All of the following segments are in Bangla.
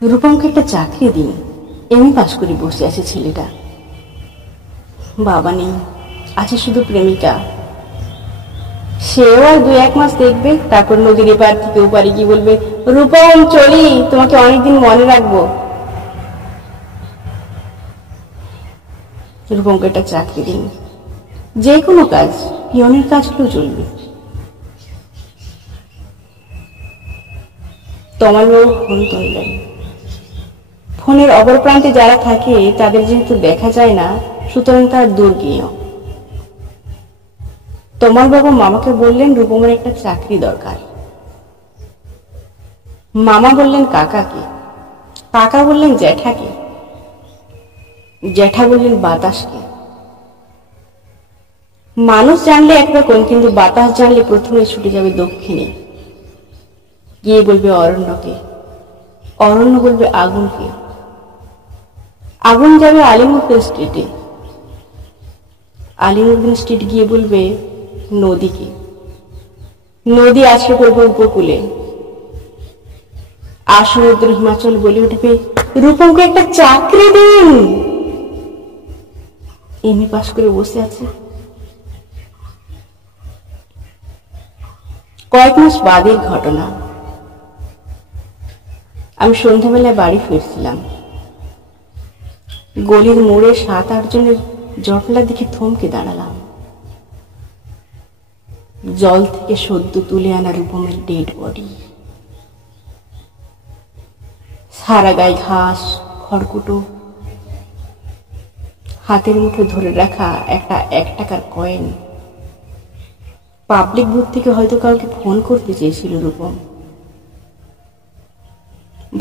রূপমকে একটা চাকরি দিন। এমনি পাশ করে বসে আছে ছেলেটা। বাবা নেই, আছে শুধু প্রেমিকা। সেও আর 2-1 মাস দেখবে, তারপর নদীর এপার থেকে ওপারে গিয়ে বলবে, রূপম চলি, তোমাকে অনেকদিন মনে রাখবো। রূপমকে একটা চাকরি দিন, যে কোনো কাজ, পিয়নের কাজ হলেও চলবে। তমালবাবু ফোন তুললেন। ফোনের অপর প্রান্তে যারা থাকে তাদের যেহেতু দেখা যায় না, সুতরাং তার দুর্গেয়। তমালবাবু মামাকে বললেন রূপমের একটা চাকরি দরকার। মামা বললেন কাকাকে, কাকা বললেন জ্যাঠাকে, জ্যাঠা বললেন বাতাসকে। মানুষ জানলে একরকম, কিন্তু বাতাস জানলে প্রথমে ছুটে যাবে দক্ষিণে, গিয়ে বলবে অরণ্যকে, অরণ্য বলবে আগুনকে, আগুন যাবে আলিমুদ্দিন স্ট্রিটে, আলিমুদ্দিন স্ট্রিট গিয়ে বলবে নদীকে, নদী আছড়ে পড়বে উপকূলে, আর সমুদ্র হিমাচল বলে উঠবে রূপমকে একটা চাকরি দিন। এমনি পাশ করে বসে আছে। কয়েক মাস বাদের ঘটনা। আমি সন্ধ্যাবেলায় বাড়ি ফিরছিলাম। গলির মোড়ে 7-8 জনের জটলা দেখে থমকে দাঁড়ালাম। জল থেকে সদ্য তুলে আনা রূপমের ডেড বডি, সারা গায়ে ঘাস, খড়কুটো, হাতের মুঠো ধরে রাখা একটা 1 টাকার কয়েন। পাবলিক বুথ থেকে হয়তো কাউকে ফোন করতে চেয়েছিল রূপম।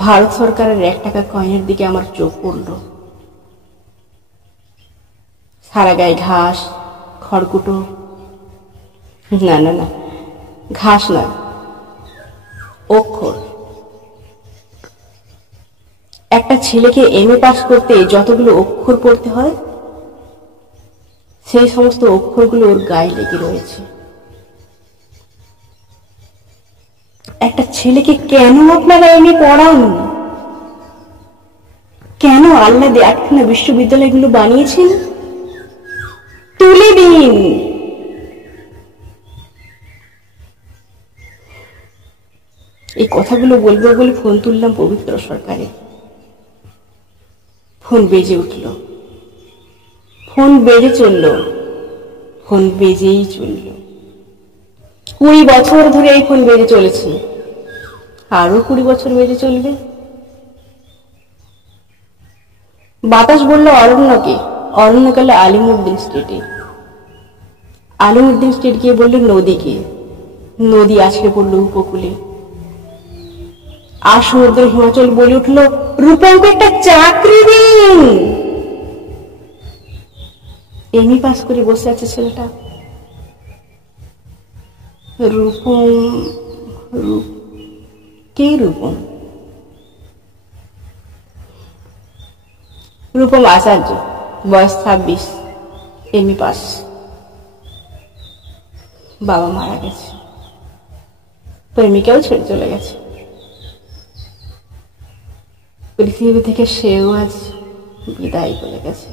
ভারত সরকারের 1 টাকার কয়েনের দিকে আমার চোখ পড়ল। সারা গায়ে ঘাস, খড়কুটো, না না না, ঘাস নয়, অক্ষর। একটা ছেলেকে এমএ পাস করতে যতগুলো অক্ষর পড়তে হয়, সেই সমস্ত অক্ষরগুলো ওর গায়ে লেগে রয়েছে। একটা ছেলেকে কেন আপনারা এমএ পড়ান? কেন আল্লাদে 8খানা বিশ্ববিদ্যালয়গুলো বানিয়েছেন? তুলে দিন। এই কথাগুলো বলবো বলে ফোন তুললাম পবিত্র সরকারে। ফোন বেজে উঠল, ফোন বেজে চলল, ফোন বেজেই চলল। 20 বছর ধরে এই ফোন বেজে চলেছে, আরো 20 বছর বেজে চলবে। বাতাস বলল অরণ্যকে, অরণ্য গেল আলিমুদ্দিন স্ট্রিটে, আলিমুদ্দিন স্ট্রিট গিয়ে বলল নদীকে, নদী আছড়ে পড়ল উপকূলে, আর সমুদ্র হিমাচল বলে উঠল রূপমকে একটা চাকরি দিন। এমনি পাস করে বসে আছে ছেলেটা। রূপম, কে রূপম? রূপম আচার্য, বয়স 26, এমনি পাস। বাবা মারা গেছে, প্রেমিকাও ছেড়ে চলে গেছে। পৃথিবী থেকে সেও আজ বিদায় বলে গেছে।